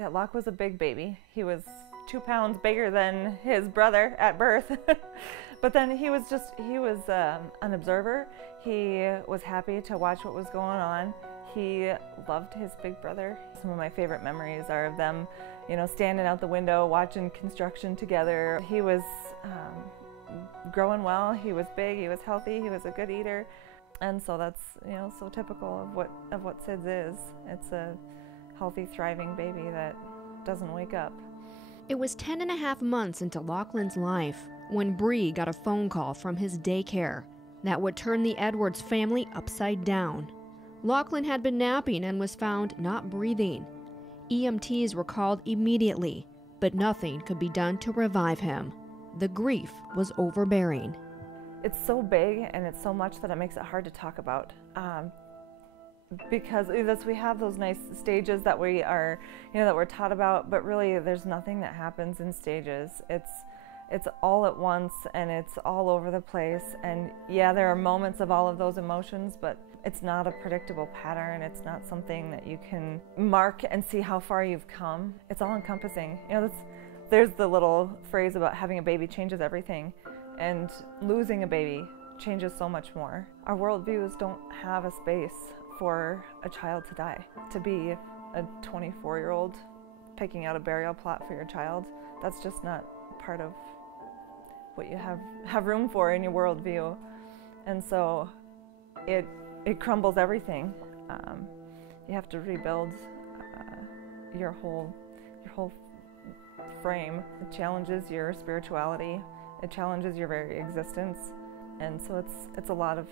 Yeah, Lach was a big baby. He was 2 pounds bigger than his brother at birth. But then he was an observer. He was happy to watch what was going on. He loved his big brother. Some of my favorite memories are of them, standing out the window, watching construction together. He was growing well. He was big, he was healthy, he was a good eater. And so that's, so typical of what SIDS is. It's a healthy, thriving baby that doesn't wake up. It was 10.5 months into Lachlan's life when Bri got a phone call from his daycare that would turn the Edwards family upside down. Lachlan had been napping and was found not breathing. EMTs were called immediately, but nothing could be done to revive him. The grief was overbearing. It's so big and it's so much that it makes it hard to talk about. Because we have those nice stages that we are, that we're taught about, but really there's nothing that happens in stages. It's all at once and it's all over the place. And yeah, there are moments of all of those emotions, but it's not a predictable pattern. It's not something that you can mark and see how far you've come. It's all encompassing. There's the little phrase about having a baby changes everything, and losing a baby changes so much more. Our worldviews don't have a space for a child to die. To be a 24-year-old picking out a burial plot for your child, that's just not part of what you have room for in your worldview. And so it crumbles everything. You have to rebuild your whole frame. It challenges your spirituality. It challenges your very existence. And so it's a lot of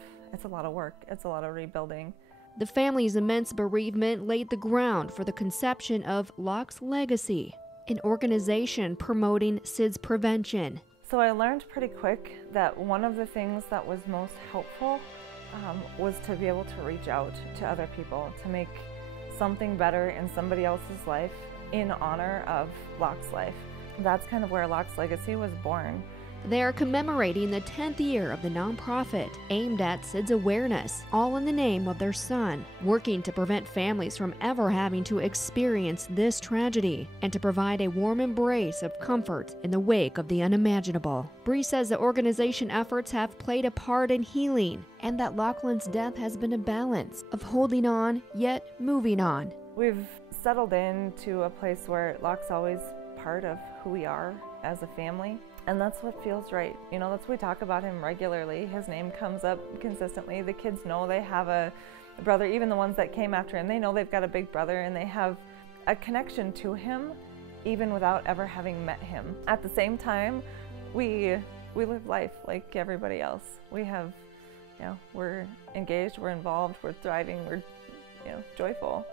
work. It's a lot of rebuilding. The family's immense bereavement laid the ground for the conception of Lach's Legacy, an organization promoting SIDS prevention. So I learned pretty quick that one of the things that was most helpful was to be able to reach out to other people, to make something better in somebody else's life in honor of Lach's life. That's kind of where Lach's Legacy was born. They are commemorating the 10th year of the nonprofit aimed at SIDS awareness, all in the name of their son, working to prevent families from ever having to experience this tragedy and to provide a warm embrace of comfort in the wake of the unimaginable. Bri says the organization efforts have played a part in healing and that Lachlan's death has been a balance of holding on yet moving on. We've settled into a place where Lach's always part of who we are as a family. And that's what feels right. That's why we talk about him regularly. His name comes up consistently. The kids know they have a brother, even the ones that came after him. They know they've got a big brother and they have a connection to him even without ever having met him. At the same time, we live life like everybody else. We have, we're engaged, we're involved, we're thriving, we're, joyful.